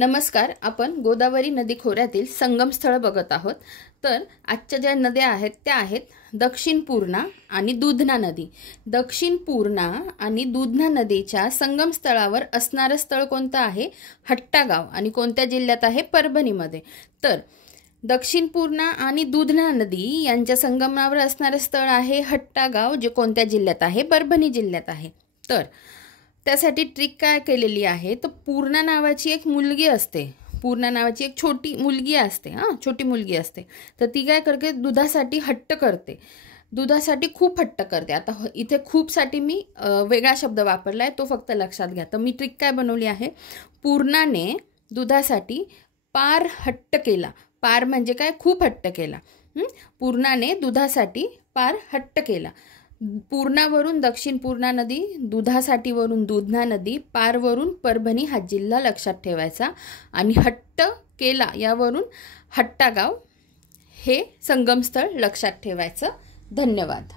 नमस्कार. आपण गोदावरी नदी खोऱ्यातील संगमस्थळ बघत आहोत. तर आजच्या ज्या नद्या आहेत त्या आहेत दक्षिण पूर्णा आणि दुधना नदी. दक्षिण पूर्णा आणि दुधना नदीच्या संगमस्थळावर असणारं स्थळ कोणतं आहे? हट्टागाव. आणि कोणत्या जिल्ह्यात आहे? परभणीमध्ये. तर दक्षिण पूर्णा आणि दुधना नदी यांच्या संगमावर असणारं स्थळ आहे हट्टागाव, जे कोणत्या जिल्ह्यात आहे? परभणी जिल्ह्यात आहे. तर त्यासाठी ट्रिक काय केलेली आहे, तर पूर्णा नावाची एक मुलगी असते. पूर्णा नावाची एक छोटी मुलगी असते. छोटी मुलगी असते. तर ती काय करते? दुधासाठी हट्ट करते. दुधासाठी खूप हट्ट करते. आता इथे खूपसाठी मी वेगळा शब्द वापरला आहे, तो फक्त लक्षात घ्या. तर मी ट्रिक काय बनवली आहे? पूर्णाने दुधासाठी पार हट्ट केला. पार म्हणजे काय? खूप हट्ट केला. पूर्णाने दुधासाठी पार हट्ट केला. पूर्णावरून दक्षिण पूर्णा नदी, दुधासाठी वरून दुधना नदी, पारवरून परभणी हा जिल्हा लक्षात ठेवायचा. आणि हट्ट केला यावरून हट्टागाव हे संगमस्थळ लक्षात ठेवायचं. धन्यवाद.